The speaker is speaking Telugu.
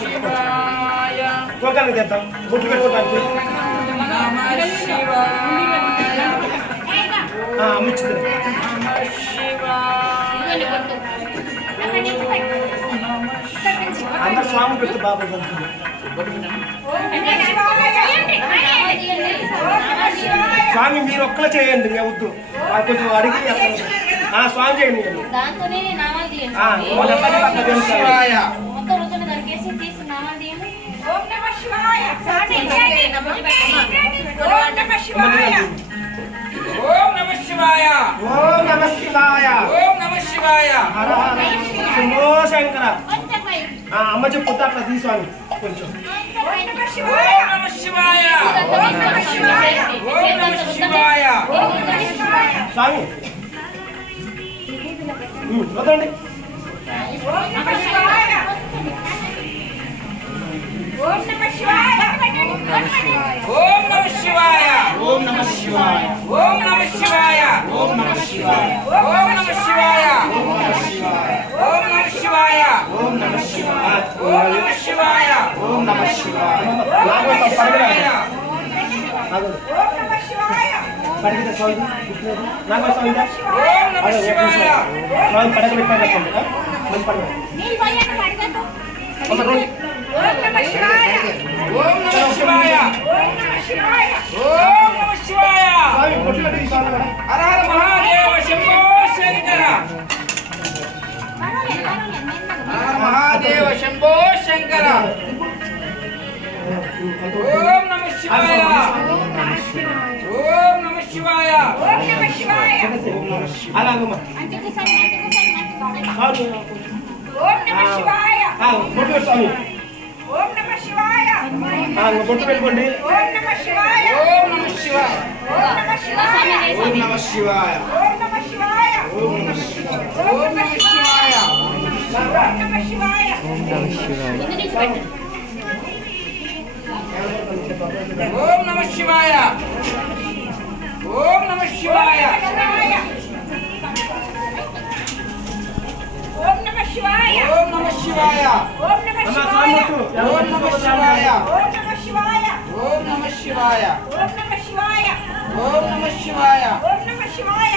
శివాయ గోకానికి తెద్దాం బొట్టు పెట్టుకోవడానికి నమః శివాయ అమ్మిచ్చింది నమః శివాయ అందరు స్వామి పెడుతూ బాబా స్వామి మీరు ఒక్కలా చేయండి మేము వద్దు కొంచెం అడిగి స్వామి చేయండి శివాయ ఓం నమః శివాయ ఓం నమః శివాయ ఓం నమ శివాయ ఓం నమః శివాయ హర హర శంభో శంకర అమ్మ చెప్పుతా అట్లా తీ స్వామి కొంచెం ఓం నమః శివాయ ఓం నమః శివాయ స్వామి వదండి ఓం నమః శివాయ ఓం నమః శివాయ ఓం నమః శివాయ ఓం నమ శివాయ ఓం నమః శివాయ ఓం నమ శివాయ ఓం నమః శివాయ ఓం నమ శివాయ ఓం నమః శివాయ ఓం నమ శివాయ ఓం నమః శివాయ ఓం నమ శివాయ ఓం నమః శివాయ పడిగితే స్వామి నాకు స్వామి ఓం నమః శివాయ స్వామి పడగ పెట్టండి మనం పడగ నీల్ పోయాక పడగదు ఒక రోజు ఓం నమః శివాయ ఓం నమః శివాయ ఓం నమః శివాయ ఓం నమః శివాయ స్వామి బొట్టు పెట్టి స్వామి హర హర మహాదేవ శంభో శంకర హర హర మహాదేవ శంభో శంకర ఓం నమః శివాయ ఓం నమః శివాయ ఓం నమః శివాయ అలాగమ్మా అంతకుసరి స్వామి ఓం నమః శివాయ బొట్టు పెట్టు స్వామి ఓం నమః శివాయ బొట్టు పెట్టుకోండి ఓం నమః శివాయ ఓం నమః శివాయ ఓం నమః శివాయ ఓం నమః శివాయ ఓం నమః శివాయ ఓం నమః శివాయ ఓం నమః శివాయ ఓం నమః శివాయ ఓం నమః శివాయ ఓం నమః శివాయ ఓం నమః శివాయ ఓం నమః శివాయ ఓం నమః అమ్మా శివాయ స్వామి ఓం నమః శివాయ ఓం నమః శివాయ ఓం నమః శివాయ ఓం నమః